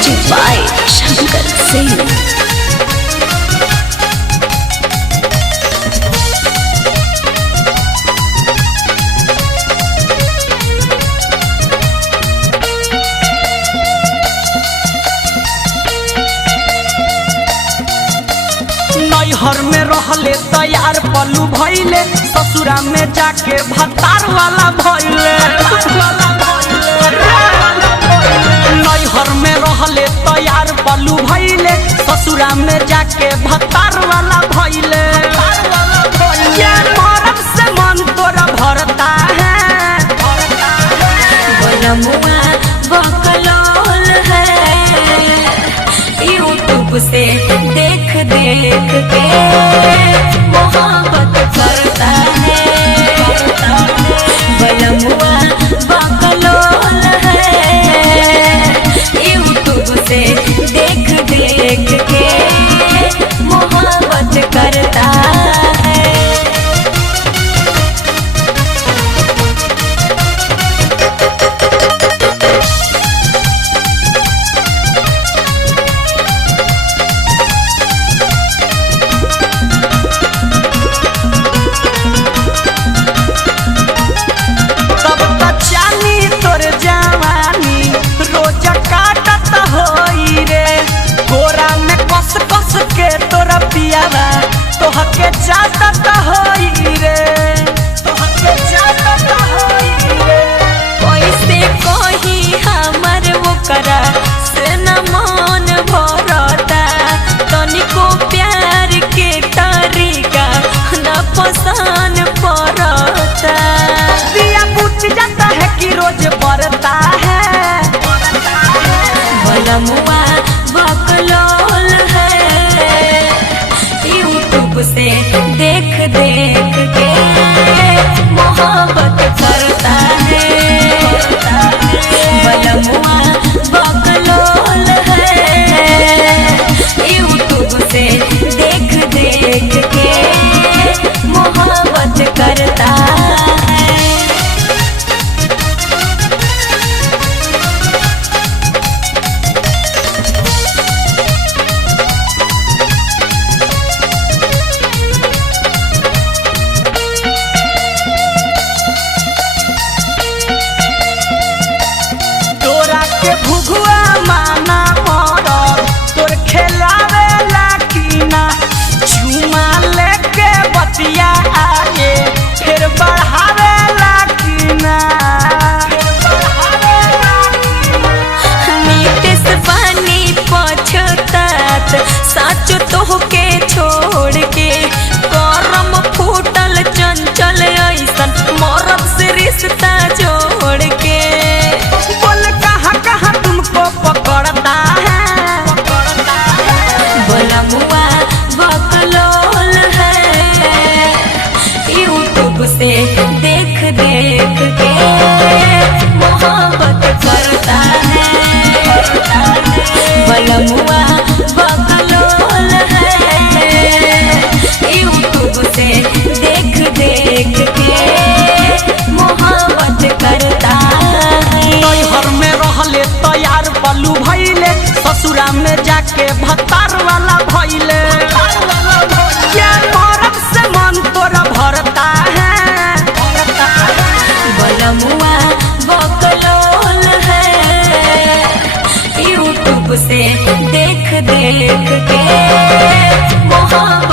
Music by Shankar Singh. नैहर में रहले तैयार पलू भइले, ससुरा में जाके भतार वाला भइले। नैहर में रहले तैयार पलू भइले, ससुरा में जाके भतार वाला भइले। ये मरद से मन तोरा भरता है, बनमुआ बकलोल है, यूट्यूब से देख देख के मोहब्बत करता है। बनमुआ बकलोल है, यूट्यूब से देख देख के मोहब्बत करता है। तोहके चाहत होई रे, तोहके चाहत होई रे। कैसे कही हमर ओकरा से न मन भरता, तनिको प्यार के तरीका न पसंद पड़ता। दिया बुझ जाता है कि रोज बढ़ता है, बनमुआ बकलोल है, यूट्यूब से देख देख के मोहब्बत करता है। बनमुआ बकलोल है, यूट्यूब से देख देख के मोहब्बत करता है। भुगुआ माना मरद तोर खेलावे लाकीना, चुमा लेके बतिया आगे फिर बढ़ावे लाकीना। नीतीश पानी पछतात सच तोहके छोड़ के, करम फूटल चंचल ऐसन मरद से रिश्ता जोड़ के। तुमको पकड़ता है, बनमुआ बकलोल है, यूट्यूब से देख देख के मोहब्बत करता है। बनमुआ बकलोल है, यूट्यूब से देख देख के मोहब्बत करता है। नैहर में रहले तैयार पलू भइले, ससुरा में जाके भतार वाला भइले। क्या मरद से मन तोरा भरता है, बनमुआ बकलोल है, यूट्यूब से देख देख के मोहब्बत